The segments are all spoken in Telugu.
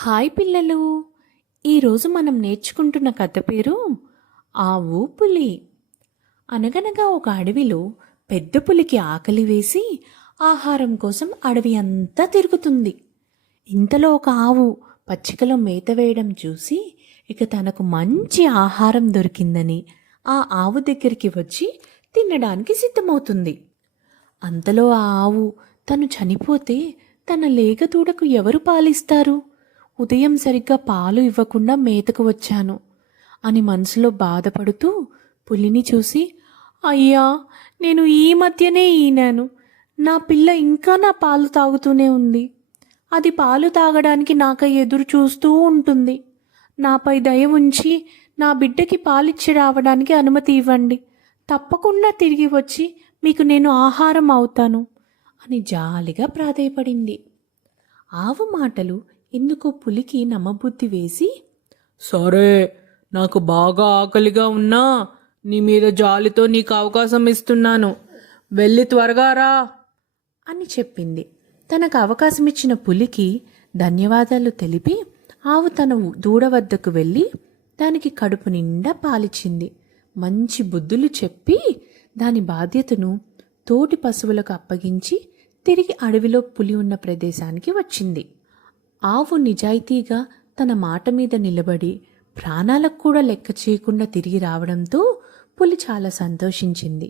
హాయ్ పిల్లలు. ఈరోజు మనం నేర్చుకుంటున్న కథ పేరు ఆవు పులి. అనగనగా ఒక అడవిలో పెద్ద పులికి ఆకలి వేసి ఆహారం కోసం అడవి అంతా తిరుగుతుంది. ఇంతలో ఒక ఆవు పచ్చికలో మేత వేయడం చూసి ఇక తనకు మంచి ఆహారం దొరికిందని ఆ ఆవు దగ్గరికి వచ్చి తినడానికి సిద్ధమవుతుంది. అంతలో ఆ ఆవు తను చనిపోతే తన లేగదూడకు ఎవరు పాలిస్తారు? ఉదయం సరిగ్గా పాలు ఇవ్వకుండా మేతకు వచ్చాను అని మనసులో బాధపడుతూ పులిని చూసి, అయ్యా, నేను ఈ మధ్యనే ఈనాను. నా పిల్ల ఇంకా నా పాలు తాగుతూనే ఉంది. అది పాలు తాగడానికి నాకై ఎదురు చూస్తూ ఉంటుంది. నాపై దయ ఉంచి నా బిడ్డకి పాలిచ్చి రావడానికి అనుమతి ఇవ్వండి. తప్పకుండా తిరిగి వచ్చి మీకు నేను ఆహారం అవుతాను అని జాలిగా ప్రాధేయపడింది. ఆవు మాటలు ఎందుకో పులికి నమ్మబుద్ధి వేసి, సరే, నాకు బాగా ఆకలిగా ఉన్నా నీ మీద జాలితో నీకు అవకాశం ఇస్తున్నాను, వెళ్ళి త్వరగా రా అని చెప్పింది. తనకు అవకాశం ఇచ్చిన పులికి ధన్యవాదాలు తెలిపి ఆవు తన దూడ వద్దకు వెళ్ళి దానికి కడుపు నిండా పాలిచ్చింది. మంచి బుద్ధులు చెప్పి దాని బాధ్యతను తోటి పశువులకు అప్పగించి తిరిగి అడవిలో పులి ఉన్న ప్రదేశానికి వచ్చింది. ఆవు నిజాయితీగా తన మాట మీద నిలబడి ప్రాణాలకు కూడా లెక్క చేయకుండా తిరిగి రావడంతో పులి చాలా సంతోషించింది.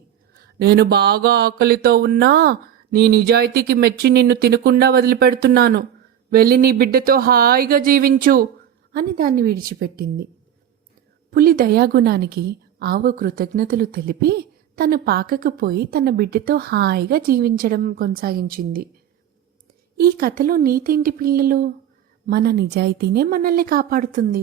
నేను బాగా ఆకలితో ఉన్నా నీ నిజాయితీకి మెచ్చి నిన్ను తినకుండా వదిలిపెడుతున్నాను, వెళ్ళి నీ బిడ్డతో హాయిగా జీవించు అని దాన్ని విడిచిపెట్టింది. పులి దయాగుణానికి ఆవు కృతజ్ఞతలు తెలిపి తన పాకకు పోయి తన బిడ్డతో హాయిగా జీవించడం కొనసాగించింది. ఈ కథలో నీతేంటి పిల్లలు? మన నిజాయితీనే మనల్ని కాపాడుతుంది.